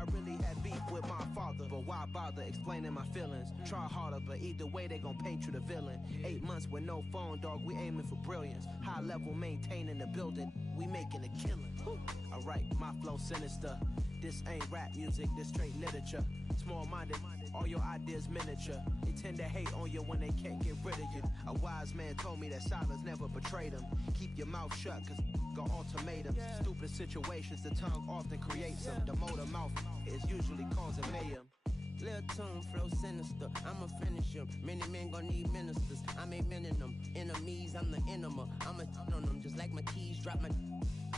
I really had beef with my father, but why bother explaining my feelings? Try harder, but either way they gon' paint you the villain. 8 months with no phone, dog, we aiming for brilliance. High level maintaining the building, we making a killing. Alright, my flow sinister. This ain't rap music, this straight literature. Small-minded, all your ideas miniature. They tend to hate on you when they can't get rid of you. A wise man told me that silence never betrayed him. Keep your mouth shut, cause got ultimatums. Stupid situations, the tongue often creates them. The motor mouth is usually causing mayhem. Lil' tune, flow sinister, I'ma finish him. Many men gon' need ministers, I'm a men in them. Enemies, I'm the enema, I'ma on them. Just like my keys, drop my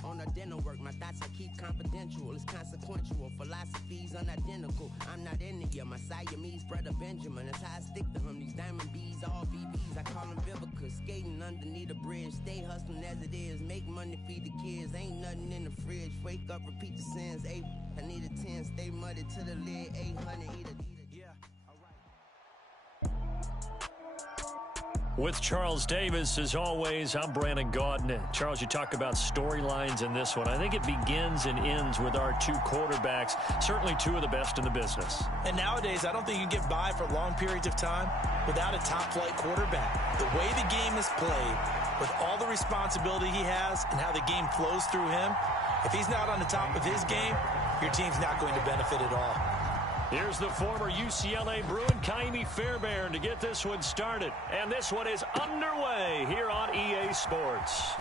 on a dinner work. My thoughts I keep confidential, it's consequential. Philosophies unidentical, I'm not in it. My Siamese brother Benjamin, that's how I stick to him. These diamond bees, all BBs, I call them Vivica. Skating underneath a bridge, stay hustling as it is. Make money, feed the kids, ain't nothing in the fridge. Wake up, repeat the sins, I need a 10, stay muddy to the lid, 800, eat a. With Charles Davis, as always, I'm Brandon Gaudin. Charles, you talk about storylines in this one. I think it begins and ends with our two quarterbacks, certainly two of the best in the business. And nowadays, I don't think you can get by for long periods of time without a top-flight quarterback. The way the game is played, with all the responsibility he has and how the game flows through him, if he's not on the top of his game, your team's not going to benefit at all. Here's the former UCLA Bruin, Kaimi Fairbairn, to get this one started. And this one is underway here on EA Sports.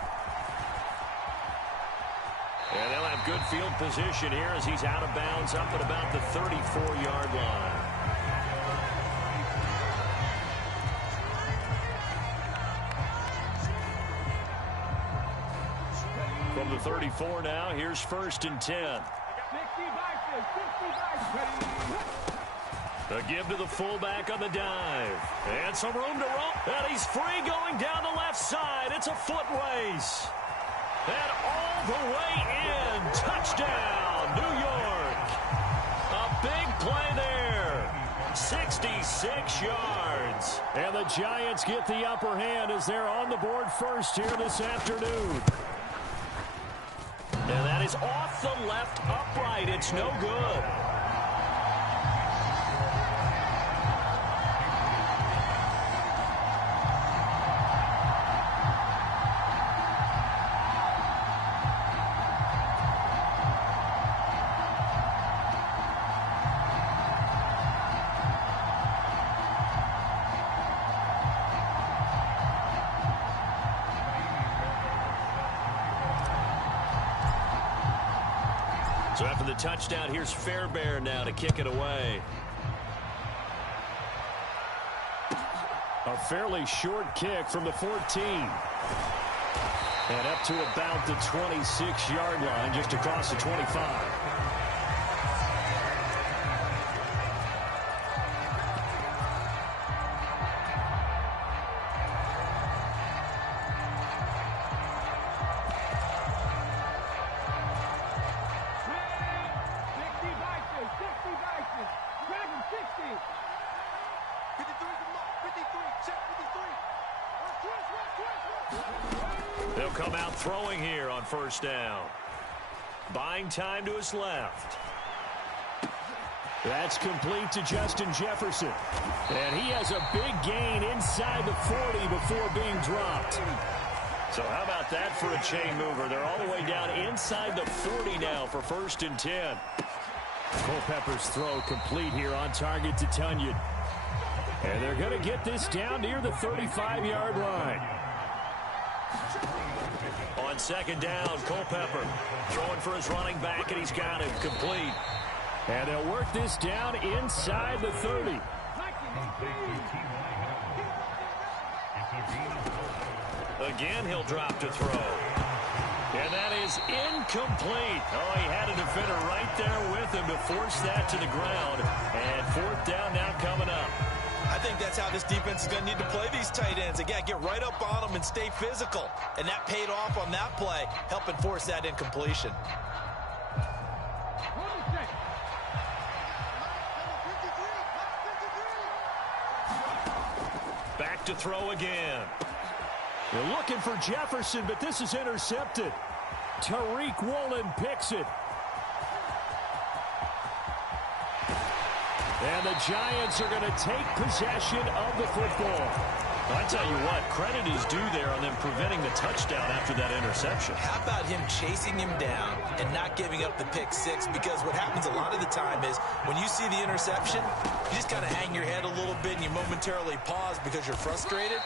And they'll have good field position here as he's out of bounds up at about the 34-yard line. From the 34 now, here's 1st and 10. The give to the fullback on the dive. And some room to roam. And he's free going down the left side. It's a foot race. And all the way in. Touchdown, New York. A big play there. 66 yards. And the Giants get the upper hand as they're on the board first here this afternoon. And that is off the left upright. It's no good. So after the touchdown, here's Fairbairn now to kick it away. A fairly short kick from the 14. And up to about the 26-yard line, just across the 25. They'll come out throwing here on 1st down. Buying time to his left. That's complete to Justin Jefferson. And he has a big gain inside the 40 before being dropped. So how about that for a chain mover? They're all the way down inside the 40 now for 1st and 10. Culpepper's throw complete here on target to Tunyon. And they're going to get this down near the 35-yard line. On 2nd down, Culpepper throwing for his running back, and he's got him complete. And they'll work this down inside the 30. Again, he'll drop to throw. And that is incomplete. Oh, he had a defender right there with him to force that to the ground. And 4th down now coming up. I think that's how this defense is going to need to play these tight ends. They got to get right up on them and stay physical. And that paid off on that play, helping force that incompletion. Back to throw again. They're looking for Jefferson, but this is intercepted. Tariq Woolen picks it. And the Giants are going to take possession of the football. I tell you what, credit is due there on them preventing the touchdown after that interception. How about him chasing him down and not giving up the pick six? Because what happens a lot of the time is when you see the interception, you just kind of hang your head a little bit and you momentarily pause because you're frustrated.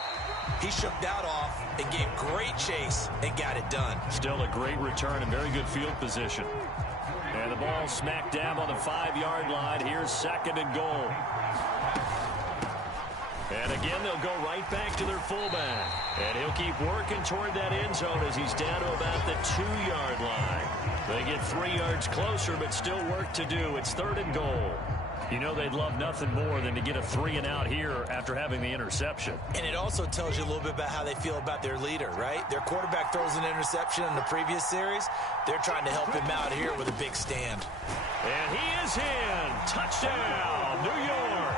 He shook that off and gave great chase and got it done. Still a great return and very good field position. And the ball smack dab on the 5-yard line. Here's 2nd and goal. And again, they'll go right back to their fullback. And he'll keep working toward that end zone as he's down to about the 2-yard line. They get 3 yards closer, but still work to do. It's 3rd and goal. You know they'd love nothing more than to get a 3-and-out here after having the interception. And it also tells you a little bit about how they feel about their leader, right? Their quarterback throws an interception in the previous series. They're trying to help him out here with a big stand. And he is in. Touchdown, New York.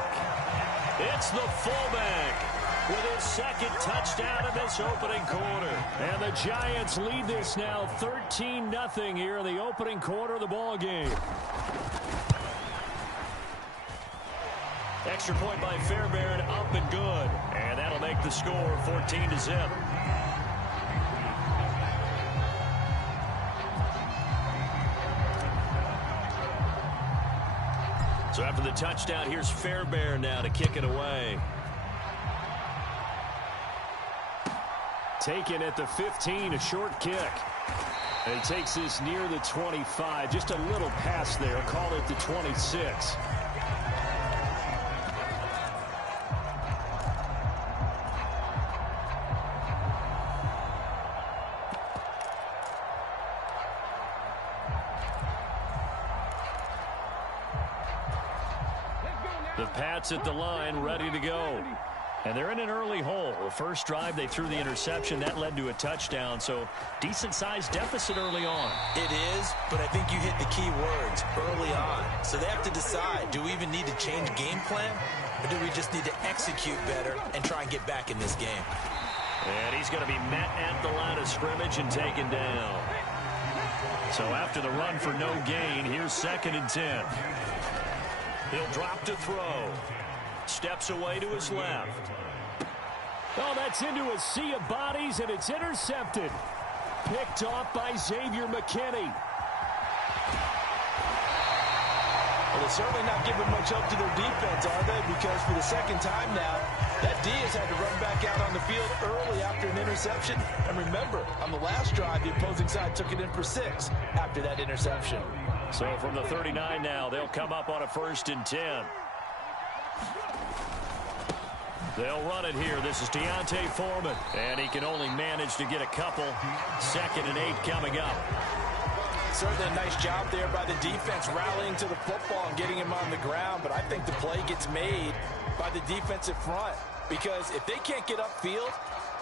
It's the fullback with his 2nd touchdown of this opening quarter. And the Giants lead this now 13-0 here in the opening quarter of the ball game. Extra point by Fairbairn, up and good. And that'll make the score 14-0. So after the touchdown, here's Fairbairn now to kick it away. Taken at the 15, a short kick. And he takes this near the 25. Just a little pass there. Call it the 26. The Pats at the line, ready to go. And they're in an early hole. The first drive, they threw the interception. That led to a touchdown, so decent-sized deficit early on. It is, but I think you hit the key words, early on. So they have to decide, do we even need to change game plan, or do we just need to execute better and try and get back in this game? And he's going to be met at the line of scrimmage and taken down. So after the run for no gain, here's 2nd and 10. He'll drop to throw. Steps away to his left. Oh, that's into a sea of bodies, and it's intercepted. Picked off by Xavier McKinney. Well, they're certainly not giving much help to their defense, are they? Because for the 2nd time now, that D has had to run back out on the field early after an interception. And remember, on the last drive, the opposing side took it in for 6 after that interception. So from the 39 now, they'll come up on a 1st and 10. They'll run it here. This is Deontay Foreman. And he can only manage to get a couple. 2nd and 8 coming up. Certainly a nice job there by the defense rallying to the football and getting him on the ground. But I think the play gets made by the defensive front. Because if they can't get upfield,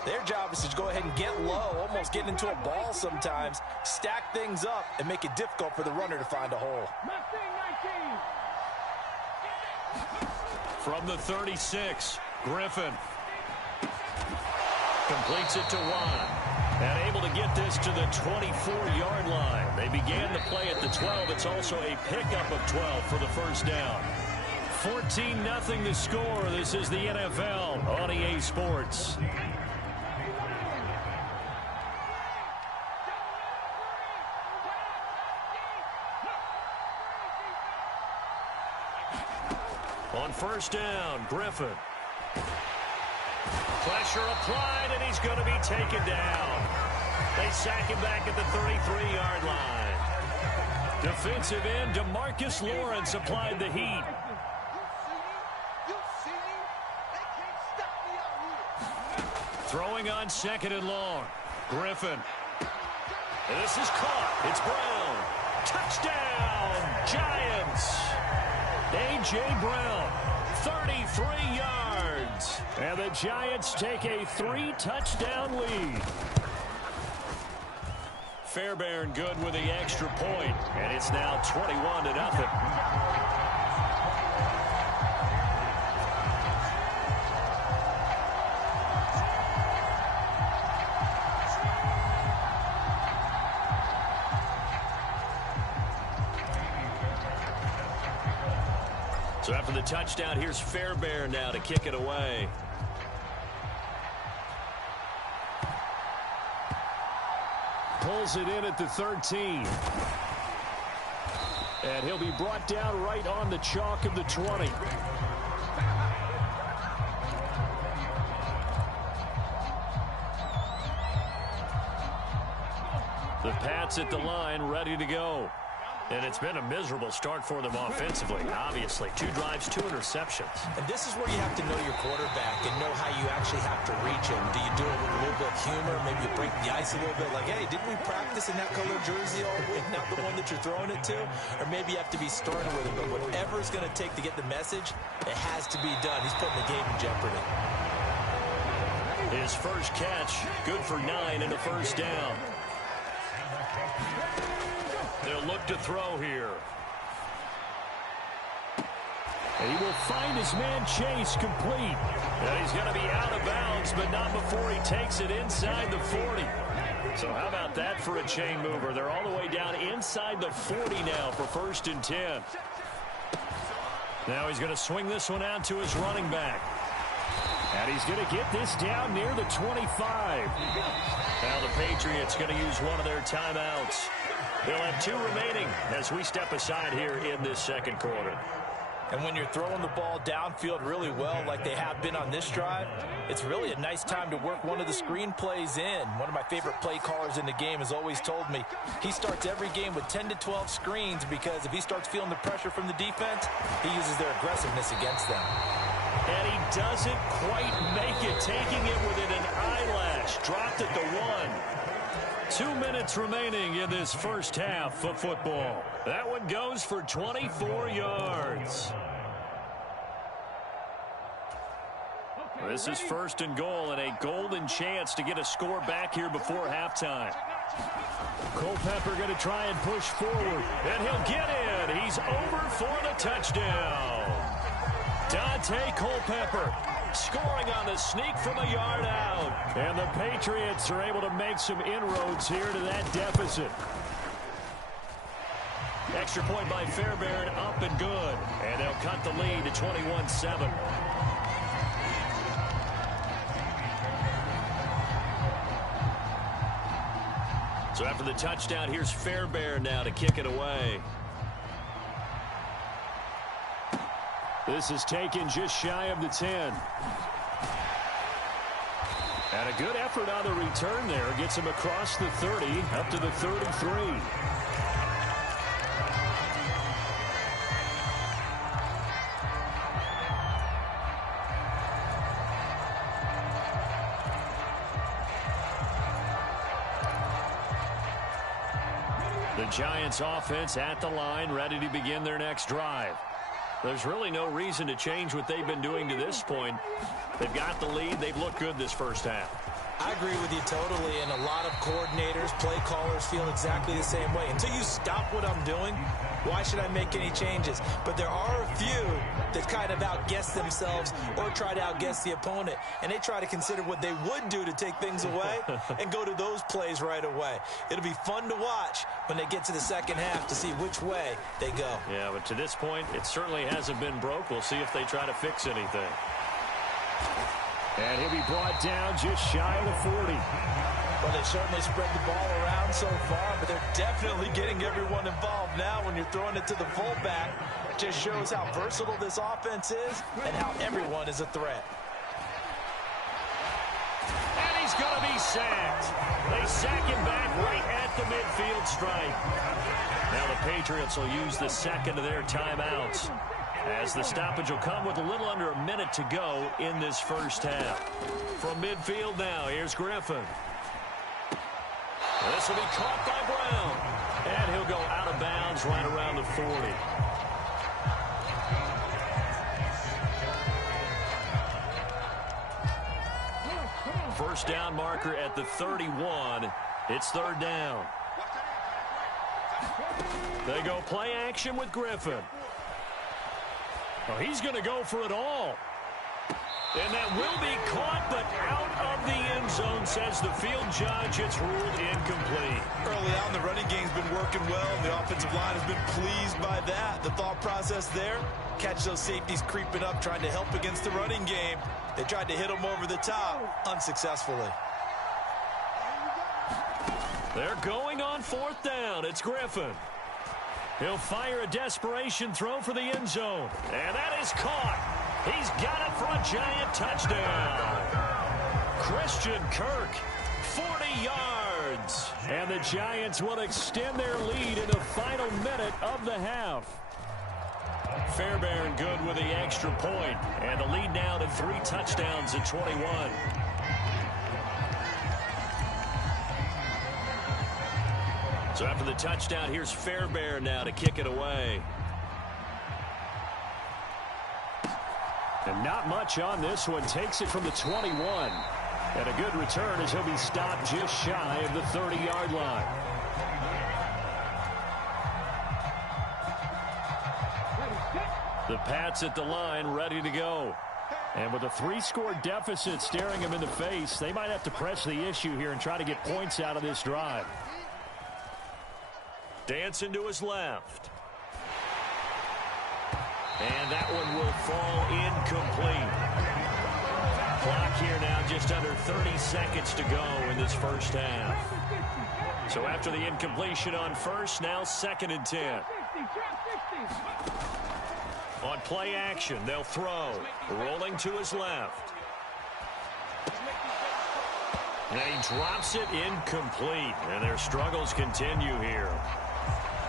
their job is to go ahead and get low, almost get into a ball sometimes, stack things up, and make it difficult for the runner to find a hole. From the 36, Griffin completes it to Watt. And able to get this to the 24-yard line. They began the play at the 12. It's also a pickup of 12 for the first down. 14-0 the score. This is the NFL on EA Sports. On 1st down, Griffin. Pressure applied, and he's going to be taken down. They sack him back at the 33-yard line. Defensive end DeMarcus Lawrence applied the heat. Throwing on 2nd and long. Griffin. And this is caught. It's Brown. Touchdown, Giants. A.J. Brown, 33 yards. And the Giants take a 3-touchdown lead. Fairbairn good with the extra point, and it's now 21-0. So after the touchdown, here's Fairbairn now to kick it away. Pulls it in at the 13. And he'll be brought down right on the chalk of the 20. The Pats at the line, ready to go. And it's been a miserable start for them offensively, obviously. 2 drives, 2 interceptions. And this is where you have to know your quarterback and know how you actually have to reach him. Do you do it with a little bit of humor? Maybe you break the ice a little bit, like, hey, didn't we practice in that color jersey all week, not the one that you're throwing it to? Or maybe you have to be stern with him. But whatever it's going to take to get the message, it has to be done. He's putting the game in jeopardy. His first catch, good for 9 and a first down. They'll look to throw here. And he will find his man Chase complete. And he's going to be out of bounds, but not before he takes it inside the 40. So how about that for a chain mover? They're all the way down inside the 40 now for 1st and 10. Now he's going to swing this one out to his running back. And he's going to get this down near the 25. Now the Patriots going to use one of their timeouts. They'll have 2 remaining as we step aside here in this second quarter. And when you're throwing the ball downfield really well like they have been on this drive, it's really a nice time to work one of the screen plays in. One of my favorite play callers in the game has always told me he starts every game with 10 to 12 screens because if he starts feeling the pressure from the defense, he uses their aggressiveness against them. And he doesn't quite make it, taking it within an eyelash. Dropped at the 1. 2 minutes remaining in this first half of football. That one goes for 24 yards. This is 1st and goal and a golden chance to get a score back here before halftime. Culpepper going to try and push forward, and he'll get in. He's over for the touchdown. Dante Culpepper scoring on the sneak from a yard out. And the Patriots are able to make some inroads here to that deficit. Extra point by Fairbairn, up and good. And they'll cut the lead to 21-7. So after the touchdown, here's Fairbairn now to kick it away. This is taken just shy of the 10. And a good effort on the return there. Gets him across the 30, up to the 33. The Giants offense at the line, ready to begin their next drive. There's really no reason to change what they've been doing to this point. They've got the lead. They've looked good this first half. I agree with you totally, and a lot of coordinators, play callers feel exactly the same way. Until you stop what I'm doing, why should I make any changes? But there are a few that kind of outguess themselves or try to outguess the opponent, and they try to consider what they would do to take things away and go to those plays right away. It'll be fun to watch when they get to the second half to see which way they go. Yeah, but to this point, it certainly hasn't been broke. We'll see if they try to fix anything. And he'll be brought down just shy of the 40. Well, they certainly spread the ball around so far, but they're definitely getting everyone involved now when you're throwing it to the fullback. It just shows how versatile this offense is and how everyone is a threat. And he's going to be sacked. They sack him back right at the midfield stripe. Now the Patriots will use the second of their timeouts, as the stoppage will come with a little under a minute to go in this first half. From midfield now, here's Griffin. This will be caught by Brown. And he'll go out of bounds right around the 40. First down marker at the 31. It's 3rd down. They go play action with Griffin. Well, he's going to go for it all. And that will be caught, but out of the end zone, says the field judge. It's ruled incomplete. Early on, the running game's been working well, and the offensive line has been pleased by that. The thought process there, catch those safeties creeping up, trying to help against the running game. They tried to hit them over the top, unsuccessfully. They're going on 4th down. It's Griffin. He'll fire a desperation throw for the end zone. And that is caught. He's got it for a Giant touchdown. Christian Kirk, 40 yards. And the Giants will extend their lead in the final minute of the half. Fairbairn good with the extra point. And the lead now to 3 touchdowns at 21. So after the touchdown, here's Fairbairn now to kick it away. And not much on this one. Takes it from the 21. And a good return as he'll be stopped just shy of the 30-yard line. The Pats at the line, ready to go. And with a 3-score deficit staring him in the face, they might have to press the issue here and try to get points out of this drive. Dancing to his left. And that one will fall incomplete. Clock here now just under 30 seconds to go in this first half. So after the incompletion on first, now 2nd and 10. On play action, they'll throw. Rolling to his left. And he drops it incomplete. And their struggles continue here.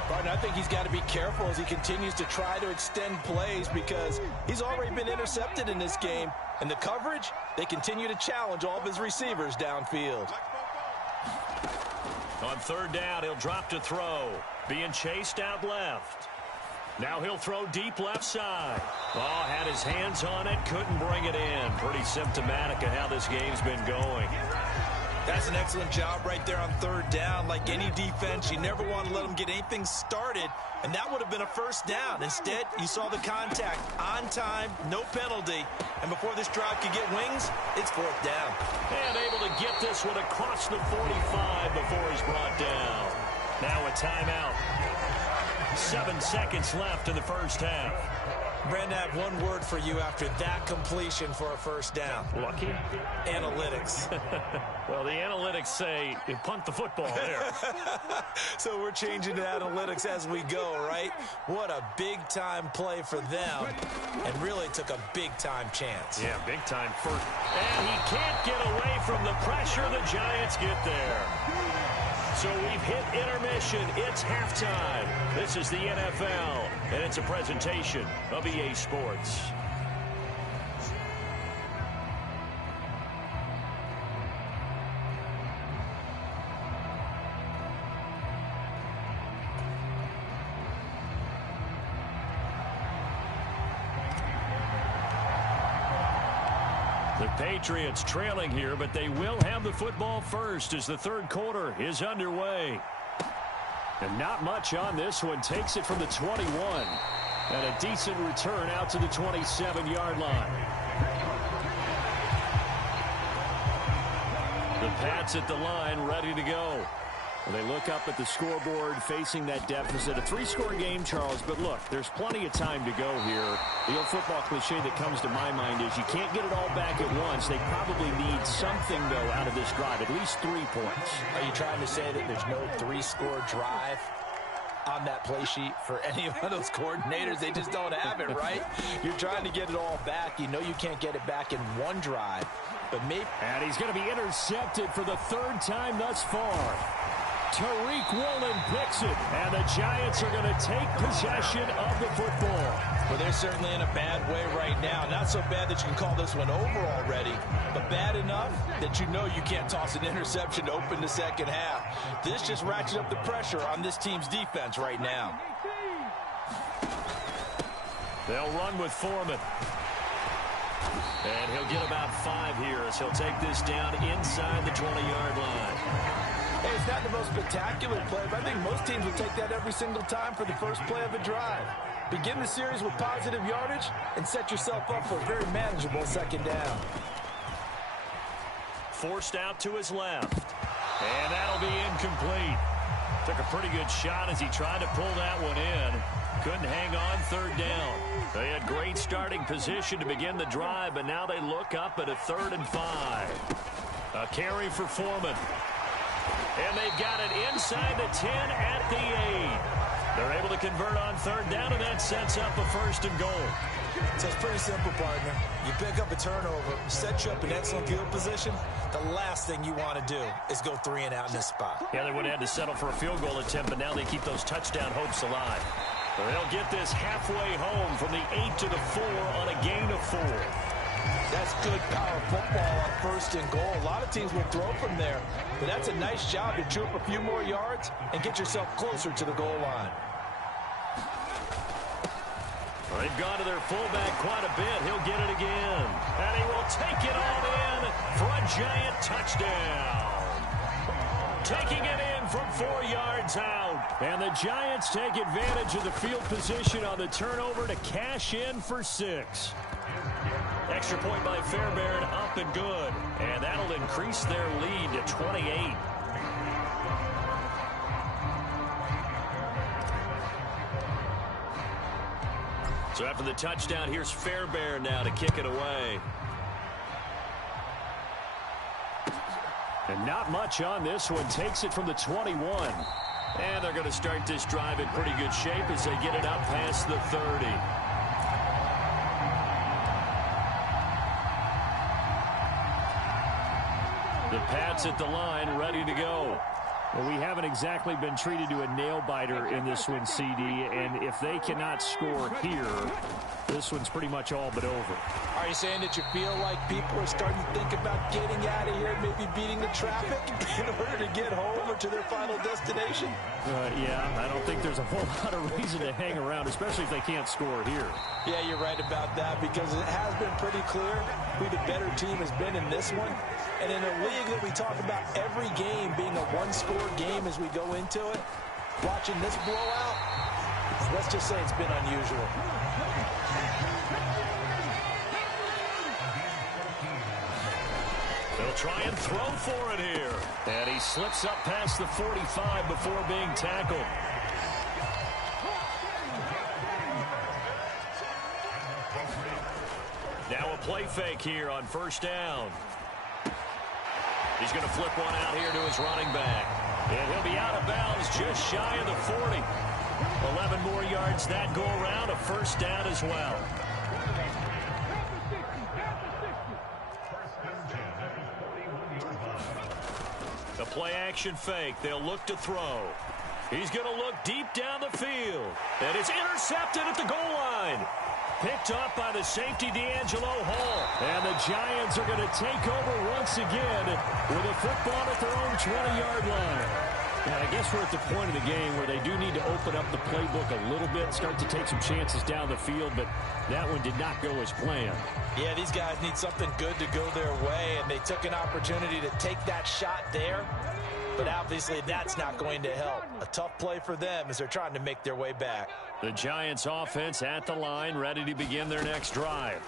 Barton, I think he's got to be careful as he continues to try to extend plays because he's already been intercepted in this game. And the coverage, they continue to challenge all of his receivers downfield. On 3rd down, he'll drop to throw. Being chased out left. Now he'll throw deep left side. Oh, had his hands on it, couldn't bring it in. Pretty symptomatic of how this game's been going. That's an excellent job right there on 3rd down. Like any defense, you never want to let them get anything started, and that would have been a 1st down. Instead, you saw the contact on time, no penalty, and before this drive could get wings, it's 4th down. And able to get this one across the 45 before he's brought down. Now a timeout. 7 seconds left in the first half. Brandon, I have one word for you after that completion for a 1st down. Lucky? Analytics. Well, the analytics say you punt the football there. So we're changing to analytics as we go, right? What a big-time play for them, and really took a big-time chance. Yeah, big-time first. And he can't get away from the pressure. The Giants get there. So we've hit intermission. It's halftime. This is the NFL, and it's a presentation of EA Sports. The Patriots trailing here, but they will have the football first as the 3rd quarter is underway. And not much on this one. Takes it from the 21. And a decent return out to the 27-yard line. The Pats at the line, ready to go. They look up at the scoreboard facing that deficit. A 3-score game, Charles, but look, there's plenty of time to go here. The old football cliche that comes to my mind is you can't get it all back at once. They probably need something, though, out of this drive, at least 3 points. Are you trying to say that there's no 3-score drive on that play sheet for any of those coordinators? They just don't have it, right? You're trying to get it all back. You know you can't get it back in one drive, but maybe. And he's going to be intercepted for the 3rd time thus far. Tariq Woolen picks it, and the Giants are going to take possession of the football. Well, they're certainly in a bad way right now. Not so bad that you can call this one over already, but bad enough that you know you can't toss an interception to open the 2nd half. This just ratchets up the pressure on this team's defense right now. They'll run with Foreman. And he'll get about 5 here as he'll take this down inside the 20-yard line. Hey, it's not the most spectacular play, but I think most teams will take that every single time for the first play of a drive. Begin the series with positive yardage and set yourself up for a very manageable second down. Forced out to his left. And that'll be incomplete. Took a pretty good shot as he tried to pull that one in. Couldn't hang on third down. They had great starting position to begin the drive, but now they look up at a 3rd and 5. A carry for Foreman. And they've got it inside the 10 at the 8. They're able to convert on third down, and that sets up a 1st and goal. So it's pretty simple, partner. You pick up a turnover, set you up in excellent field position. The last thing you want to do is go 3 and out in this spot. Yeah, they would have had to settle for a field goal attempt, but now they keep those touchdown hopes alive. They'll get this halfway home from the 8 to the 4 on a gain of 4. That's good power football on 1st and goal. A lot of teams will throw from there, but that's a nice job to troop a few more yards and get yourself closer to the goal line. They've gone to their fullback quite a bit. He'll get it again. And he will take it all in for a giant touchdown. Taking it in from 4 yards out. And the Giants take advantage of the field position on the turnover to cash in for 6. Extra point by Fairbairn, up and good. And that'll increase their lead to 28. So after the touchdown, here's Fairbairn now to kick it away. And not much on this one. Takes it from the 21. And they're going to start this drive in pretty good shape as they get it up past the 30. The Pats at the line, ready to go. Well, we haven't exactly been treated to a nail-biter in this one, CD, and if they cannot score here, this one's pretty much all but over. Are you saying that you feel like people are starting to think about getting out of here and maybe beating the traffic in order to get home or to their final destination? Yeah, I don't think there's a whole lot of reason to hang around, especially if they can't score here. Yeah, you're right about that because it has been pretty clear who the better team has been in this one. And in a league that we talk about every game being a one-score game as we go into it, watching this blowout, let's just say it's been unusual. They'll try and throw for it here. And he slips up past the 45 before being tackled. Now a play fake here on 1st down. He's going to flip one out here to his running back. And he'll be out of bounds just shy of the 40. 11 more yards that go around, a 1st down as well. The play action fake. They'll look to throw. He's going to look deep down the field. And it's intercepted at the goal line. Picked up by the safety, D'Angelo Hall. And the Giants are going to take over once again with a football at their own 20-yard line. And I guess we're at the point of the game where they do need to open up the playbook a little bit, start to take some chances down the field, but that one did not go as planned. Yeah, these guys need something good to go their way, and they took an opportunity to take that shot there. But obviously that's not going to help. A tough play for them as they're trying to make their way back. The Giants offense at the line, ready to begin their next drive.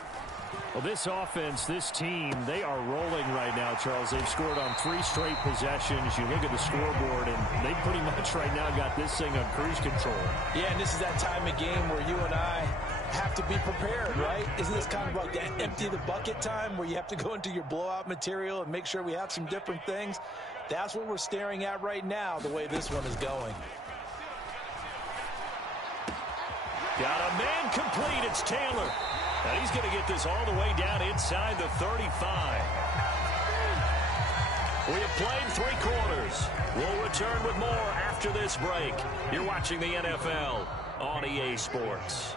Well, this offense, this team, they are rolling right now, Charles. They've scored on 3 straight possessions. You look at the scoreboard, and they pretty much right now got this thing on cruise control. Yeah, and this is that time of game where you and I have to be prepared, right? Isn't this kind of like that empty the bucket time where you have to go into your blowout material and make sure we have some different things? That's what we're staring at right now, the way this one is going. Got a man complete. It's Taylor. And he's going to get this all the way down inside the 35. We have played 3 quarters. We'll return with more after this break. You're watching the NFL on EA Sports.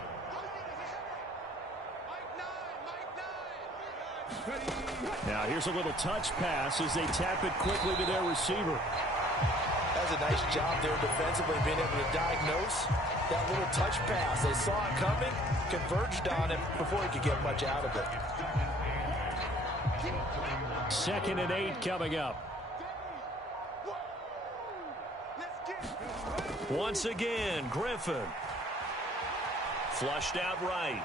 Now here's a little touch pass as they tap it quickly to their receiver. That's a nice job there defensively, being able to diagnose that little touch pass. They saw it coming, converged on it before he could get much out of it. 2nd and 8 coming up. Once again, Griffin. Flushed out right.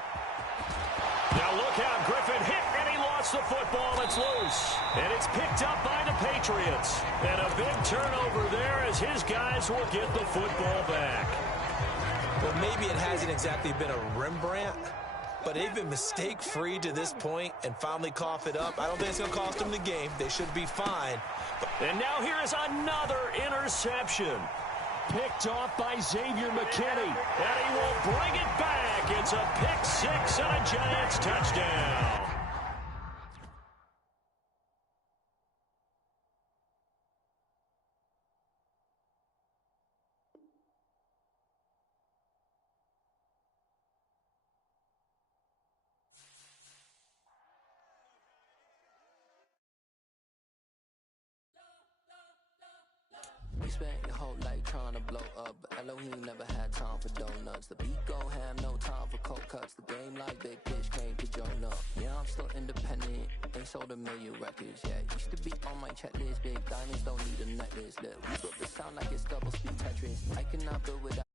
Now look out, Griffin hit, and he lost the football. It's loose, and it's picked up by the Patriots. And a big turnover there as his guys will get the football back. Well, maybe it hasn't exactly been a Rembrandt, but they've been mistake-free to this point and finally cough it up. I don't think it's going to cost them the game. They should be fine. And now here is another interception. Picked off by Xavier McKinney, and he will bring it back. It's a pick six and a Giants touchdown. You spent your whole life trying to blow up, but Elohim never had time for donuts. The beat go ham, no time for cold cuts. The game like Big Fish came to join up. Yeah, I'm still independent, ain't sold a million records yet. Used to be on my checklist, big diamonds don't need a necklace. Look, we built the sound like it's double speed Tetris. I cannot build without